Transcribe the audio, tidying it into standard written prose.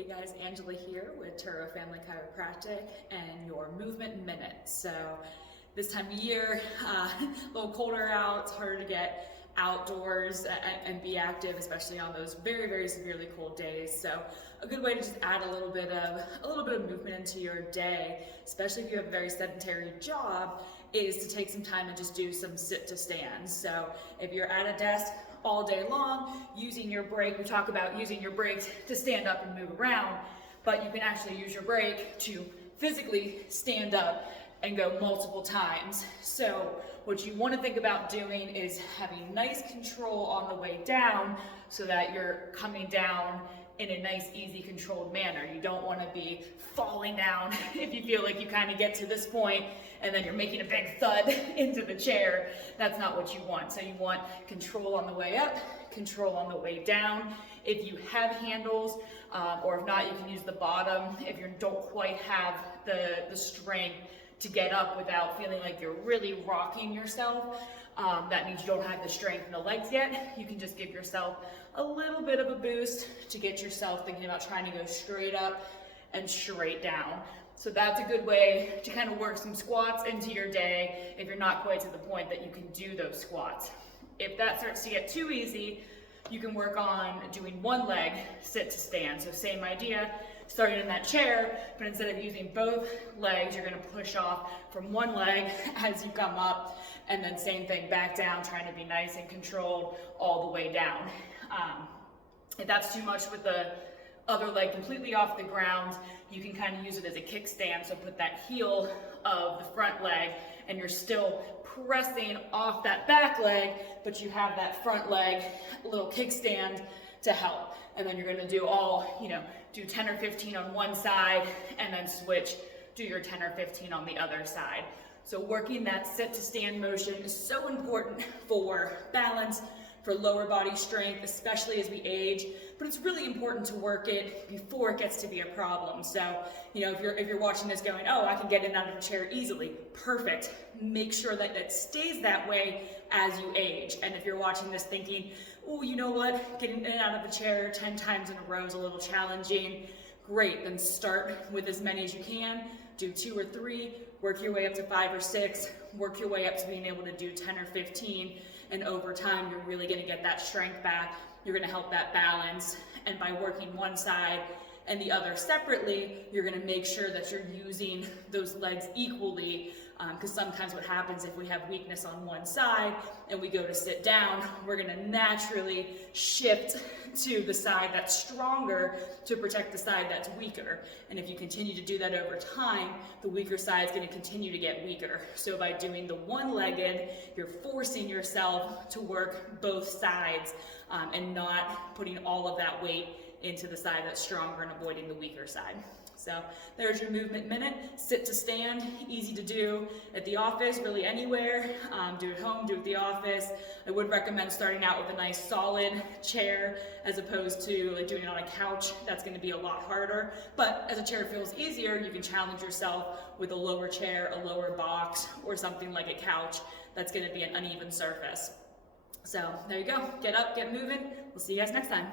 Hey guys, Angela here with Turo Family Chiropractic and your movement minute. So this time of year, a little colder out, it's harder to get outdoors and be active, especially on those very, very severely cold days. So a good way to just add a little bit of movement into your day, especially if you have a very sedentary job, is to take some time and just do some sit to stand. So if you're at a desk all day long, using your break, we talk about using your break to stand up and move around, but you can actually use your break to physically stand up and go multiple times. So what you want to think about doing is having nice control on the way down so that you're coming down in a nice, easy, controlled manner. You don't want to be falling down if you feel like you kind of get to this point and then you're making a big thud into the chair. That's not what you want. So you want control on the way up, control on the way down. If you have handles, or if not, you can use the bottom. If you don't quite have the strength to get up without feeling like you're really rocking yourself, that means you don't have the strength in the legs yet. You can just give yourself a little bit of a boost to get yourself thinking about trying to go straight up and straight down. So that's a good way to kind of work some squats into your day if you're not quite to the point that you can do those squats. If that starts to get too easy, you can work on doing one leg sit to stand. So same idea, starting in that chair, but instead of using both legs, you're gonna push off from one leg as you come up, and then same thing, back down, trying to be nice and controlled all the way down. If that's too much with the other leg completely off the ground, you can kind of use it as a kickstand. So put that heel of the front leg and you're still pressing off that back leg, but you have that front leg little kickstand to help. And then you're gonna do do 10 or 15 on one side and then switch, do your 10 or 15 on the other side. So working that sit to stand motion is so important for balance, for lower body strength, especially as we age, but it's really important to work it before it gets to be a problem. So, if you're watching this going, oh, I can get in and out of a chair easily, perfect. Make sure that it stays that way as you age. And if you're watching this thinking, oh, you know what, getting in and out of a chair 10 times in a row is a little challenging, great, then start with as many as you can, do 2 or 3, work your way up to 5 or 6, work your way up to being able to do 10 or 15, and over time, you're really gonna get that strength back, you're gonna help that balance, and by working one side and the other separately, you're gonna make sure that you're using those legs equally, because sometimes what happens if we have weakness on one side and we go to sit down, we're gonna naturally shift to the side that's stronger to protect the side that's weaker. And if you continue to do that over time, the weaker side is gonna continue to get weaker. So by doing the one-legged, you're forcing yourself to work both sides and not putting all of that weight into the side that's stronger and avoiding the weaker side. So there's your movement minute. Sit to stand, easy to do at the office, really anywhere. Do it home, do it at the office. I would recommend starting out with a nice solid chair as opposed to doing it on a couch. That's gonna be a lot harder. But as a chair feels easier, you can challenge yourself with a lower chair, a lower box, or something like a couch that's gonna be an uneven surface. So there you go, get up, get moving. We'll see you guys next time.